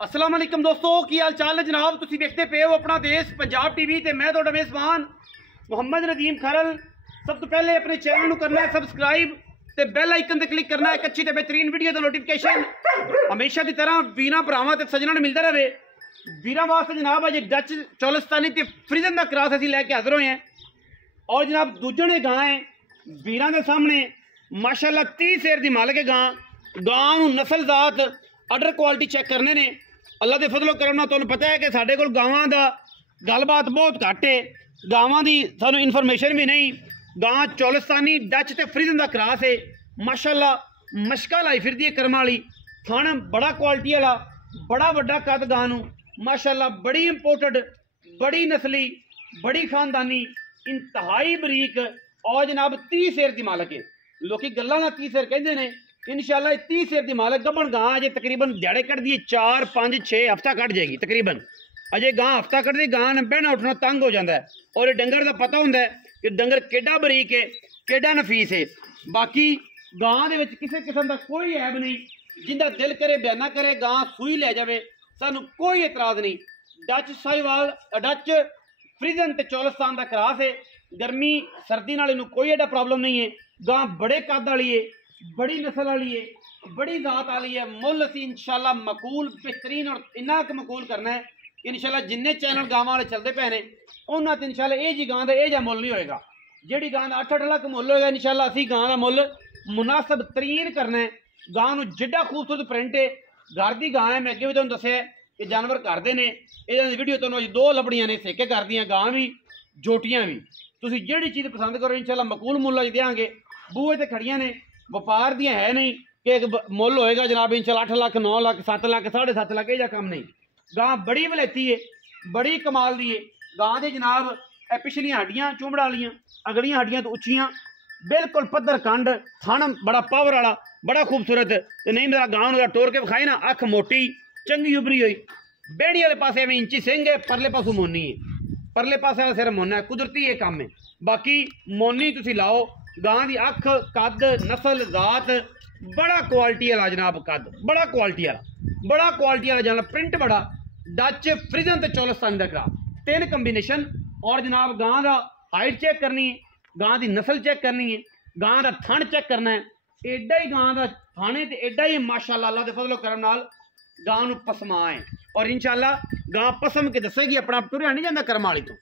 अस्सलाम वालेकुम दोस्तों, की हाल चाल है जनाब। तुसी देखते पे हो अपना देश पंजाब टीवी ते मैं तुहाडा मेज़बान मुहम्मद नदीम खरल। सब तो पहले अपने चैनल को करना है सबसक्राइब ते बेल आइकन ते क्लिक करना है। एक अच्छी ते बेहतरीन वीडियो दा नोटिफिकेशन हमेशा की तरह वीरां भरावां ते सज्जनां नूं मिलदा रहे। वीरां वास्ते जनाब अज डच चौलिस्तानी ते फ्रीजन दा क्रॉस असीं लैके हाज़र होए हैं और जनाब दूजे ने गां है वीरां दे सामने माशाअल्लाह 30 सेर दी मालक है गां। गां नूं नस्ल जात आर्डर क्वालिटी चेक करने ने। अल्लाह के फजलो करम नाल तुहानूं पता है कि साडे कोल गावां दा गलबात बहुत घट है, गावां दी सानूं इन्फॉर्मेशन भी नहीं। गां चौलिस्तानी डच ते फ्रीजन दा क्रॉस है माशाअल्लाह। मशका लाई फिरदी है करम वाली, थण बड़ा क्वालिटी वाला, बड़ा वड्डा कद गां नूं माशाअल्लाह। बड़ी इंपोर्टेड, बड़ी नस्ली, बड़ी खानदानी, इंतहाई बरीक और जनाब 30 सेर दी मालक है। लोग गल्लां नाल 30 सेर कहंदे ने, इंशाअल्लाह 30 सेर दी मालक। गबन गां अजे तकरीबन दिहाड़े कट दी 4 5 6 हफ्ता कट जाएगी तकरीबन। अजे गां हफ्ता कटदी गां ने बहना उठना तंग हो जाता है और ये डंगर का पता होंदा है कि डंगर केडा बरीक है, केडा नफीस है। बाकी गां दे विच किसी किस्म का कोई ऐब नहीं, जिंदा दिल करे बयाना करे गां सूई लै जावे, सानू कोई एतराज नहीं। डच साहिवाल, डच फ्रीजन ते चौलिस्तान का क्रॉस है। गर्मी सर्दी नाल इनू कोई एडा प्रॉब्लम नहीं है। गां बड़े कद वाली है, बड़ी नस्ल वाली है, बड़ी जात वाली है। मुल असीं इंशाअल्लाह मकूल बेहतरीन और इन्ना क मकूल करना है इंशाअल्लाह। जिन्ने चैनल गावां वाले चलते पे ने उन्हां ते इंशाअल्लाह ये जी गां दा ये जा मुल नहीं होएगा। जिहड़ी गां दा 8-8 लाख मुल होएगा इंशाअल्लाह असीं गां दा मुल मुनासिब तरीन करना है। गां नूं जिड्डा खूबसूरत प्रिंट है, घर दी गां है। मैं अगे भी तुहानूं दस्सिआ कि जानवर घर दे ने। इहदी वीडियो तुहानूं अज 2 लभड़ियां ने, सेके घर दियां गां भी, जोटियां भी। तुसीं जिहड़ी चीज़ पसंद करो इंशाअल्लाह मकूल मुल अज देंगे। बूहे ते खड़ियां ने, व्यापार दियां है नहीं कि एक मुल होएगा जनाब इंशाअल्लाह 8 लाख 9 लाख 7 लाख 7.5 लाख यह कम नहीं। गां बड़ी वलैती है, बड़ी कमाल दी है। गां दे जनाब पिछलियां हड्डियां चुंबड़ा वालियां, अगलियां हड्डियां तो उच्चियां, बिल्कुल पद्धर कंड, थन बड़ा पावर वाला, बड़ा खूबसूरत। तो नहीं मेरा गां नूं टोर के विखाई ना, अख मोटी चंगी उभरी हुई। बेड़ी वाले पासे में इंची सिंह है, परले पासों मोनी है, परले पासे वाला सिर मोना है। कुदरती ये काम है। बाकी मोनी तुसीं लाओ, गां दी अख, कद, नस्ल, जात बड़ा क्वालिटी वाला जनाब। कद बड़ा क्वालिटी वाला, बड़ा क्वालिटी वाला जनाब। प्रिंट बड़ा डच फ्रीजन ते चौलिस्तान का क्रॉस, 3 कंबीनेशन। और जनाब गां दा हाइट चेक करनी है, गां दी नस्ल चेक करनी है, गां दा थण चेक करना है। एडा ही गां दा थाने ते एडा ही माशाअल्लाह अल्लाह दे फजलो करम नाल गां नूं पसमा है। और इंशाअल्लाह गां पसम के दसेगी, अपना आप तुरिया नहीं जाता करम वाली तो।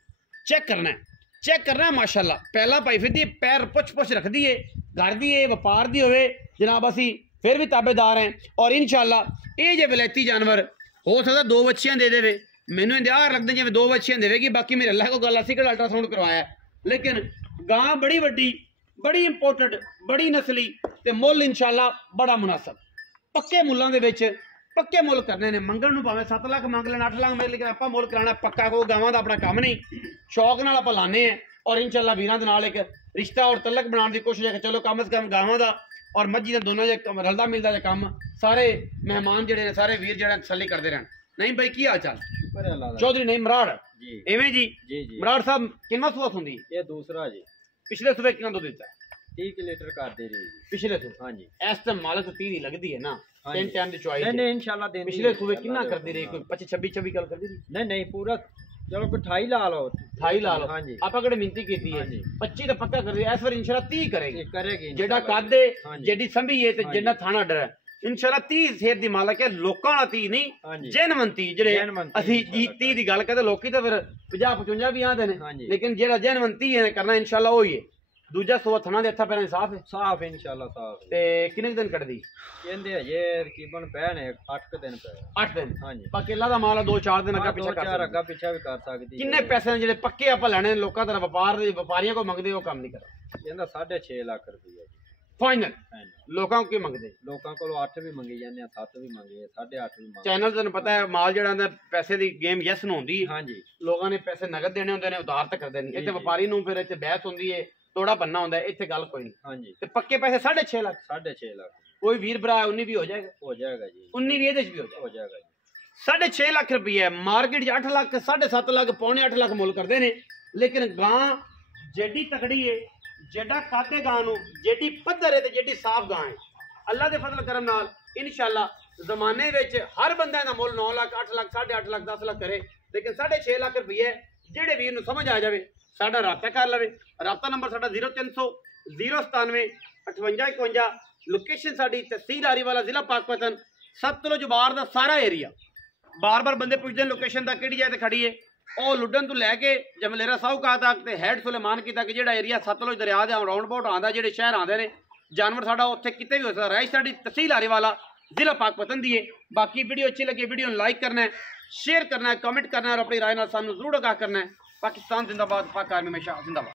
चेक करना है, चेक करना है माशाअल्लाह। पहला पाई फिरदी पैर पुछ रखदी है, घर दी है, व्यापार दी होवे जनाब, असी फिर भी ताबेदार हैं। और इंशाअल्लाह ये जे वलैती जानवर हो सकता 2 बच्चियां दे देवे। मैनू इंतजार लगता जिवें 2 बच्चियां देवेगी। बाकी मेरे अल्लाह को गल असी कि अल्ट्रासाउंड करवाया, लेकिन गां बड़ी वड्डी, बड़ी इंपोर्टेड, बड़ी नस्ली ते मुल इंशाअल्लाह बड़ा मुनासिब। पक्के मुल्लां दे विच पक्के मुल करने ने। मंगण नूं भावें 7 लाख मंग लैण, 8 लाख मंग, लेकिन आपां मुल कराना पक्का। को गावां दा अपना काम नहीं, शौक नाल आपां लाने हैं। और इंशाअल्लाह वीरां दे नाल एक रिश्ता और तलक बनाने की कोशिश है कि चलो कम से कम गावां दा और मज्जी दा दोनों रलदा मिलदा जे काम सारे मेहमान जिहड़े ने, सारे वीर जिहड़े तसल्ली करदे रहन। नहीं भाई की हाल चाल? चौधरी नहीं मराड़ एवें जी। मराड़ साहब कितना सूआ सुंदी? ये दूसरा जी। पिछले सूबे कितना दूध देता है? 30 लीटर कर दे रही है पिछले सूबे। हां जी, इस टाइम मालक 30 ही लगदी है ना, 3 टाइम दी चॉइस। नहीं इंशाल्लाह देंदी। पिछले सूबे कितना कर दी रही? कोई 25 26 कल कर दी रही? नहीं पूरा चलो कोई 28 ला लो, 28 ला लो। हां जी, आपा कड़े मिनती कीती है 25 तो पक्का कर दी। इस बार इंशाल्लाह 30 करेगी जेड़ा कद है, जेडी संभी है ते जिन्ना थाना डर है इंशाल्लाह 30 सेर दी मालक है। लोकां दा 30 नहीं, जेनवन 30 जेड़े असी 30 दी गल करदे, लोकी तो फिर 50 55 भी आंदे ने, लेकिन जेड़ा जेनवन 30 है करना इंशाल्लाह वही है। दूजा सूआ थना दे हत्था पैरां साफ है, साफ है इंशाल्लाह साफ। ते किन्ने दिन कटदी? कहंदे अजे तकरीबन पैने 8 दिन पे। 8 दिन? हां जी। बाकी अल्लाह दा माल 2-4 दिन अग्गा पिछा कर सकदी, 2-4 अग्गा पिछा भी कर सकदी। किन्ने पैसे ने जेड़े पक्के आप लैणे लोकां दा व्यापार दे व्यापारियां को मंगदे हो काम नहीं कर? कहंदा 6.5 लाख रुपया जी फाइनल। लोकां को की मंगदे? लोकां कोल 8 भी मंगी जांदे, 7 भी मंगे, 8.5 भी मंगे। चैनल तैनूं पता है माल जेड़ा हुंदा पैसे दी गेम यस नो हुंदी। हां जी, लोकां ने पैसे नगद देने हुंदे ने, उधार तक करदे नहीं। इत्थे व्यापारी नूं फिर इत्थे बहस हुंदी है, तोड़ा बनना होंदा है, इत्थे गल कोई नहीं। हां जी, ते पक्के पैसे 6.5 लाख। 6.5 लाख कोई वीर भरा 19 भी हो जाएगा? हो जाएगा जी, 19 भी एदे च भी हो जाएगा जी। 6.5 लाख रुपया मार्केट च 8 लाख 7.5 लाख पौने 8 लाख मुल करते हैं। लेकिन गां जेडी तकड़ी है, जेडा काते गां नूं, जेडी पद्धर है ते जेडी साफ गां है, अल्लाह दे फजल करम नाल इंशाअल्लाह ਜ਼ਮਾਨੇ ਵਿੱਚ ਹਰ ਬੰਦੇ ਦਾ ਮੁੱਲ 9 ਲੱਖ 8 ਲੱਖ 8.5 ਲੱਖ 10 ਲੱਖ ਕਰੇ, ਲੇਕਿਨ 6.5 ਲੱਖ ਰੁਪਏ ਜਿਹੜੇ ਵੀਰ ਨੂੰ ਸਮਝ ਆ ਜਾਵੇ ਸਾਡਾ ਰਾਬਤਾ ਕਰ ਲਵੇ। ਰਾਬਤਾ ਨੰਬਰ ਸਾਡਾ 0300 097 5851। ਲੋਕੇਸ਼ਨ ਸਾਡੀ ਤਹਿਸੀਲ ਆਰੀਵਾਲਾ, ਜ਼ਿਲ੍ਹਾ ਪਾਕਪਤਨ, ਸਤਲੁਜ ਬਾਰ ਦਾ ਸਾਰਾ ਏਰੀਆ। ਬਾਰ-ਬਾਰ ਬੰਦੇ ਪੁੱਛਦੇ ਨੇ ਲੋਕੇਸ਼ਨ ਦਾ ਕਿਹੜੀ ਜਗ੍ਹਾ ਤੇ ਖੜੀ ਹੈ। ਉਹ ਲੁੱਡਨ ਤੋਂ ਲੈ ਕੇ ਜਮਲੇਰਾ ਸਾਹੂਕਾ ਤੱਕ ਤੇ ਹੈਡ ਸੁਲੇਮਾਨ ਕੀ ਤੱਕ ਜਿਹੜਾ ਏਰੀਆ ਸਤਲੁਜ ਦਰਿਆ ਦੇ ਰਾਉਂਡ ਅਬਾਊਟ ਆਉਂਦਾ, ਜਿਹੜੇ ਸ਼ਹਿਰ ਆਉਂਦੇ ਨੇ ਜਾਨਵਰ ਸਾਡਾ ਉੱਥੇ ਕਿਤੇ ਵੀ ਹੋ ਸਕਦਾ। ਰਾਈਟ ਸਾਡੀ ਤਹਿਸੀਲ ਆਰੀਵਾਲਾ, ਜ਼ਿਲ੍ਹਾ ਪਾਕਪਤਨ ਦੀ ਹੈ। ਬਾਕੀ ਵੀਡੀਓ ਅੱਛੀ ਲੱਗੇ ਵੀਡੀਓ ਨੂੰ ਲਾਈਕ करना है, शेयर करना है, कमेंट करना है और अपनी राय ਨਾਲ ਸਾਨੂੰ ਜ਼ਰੂਰ ਆਗਾਹ करना है। पाकिस्तान जिंदाबाद, पाक आर्मी हमेशा जिंदाबाद।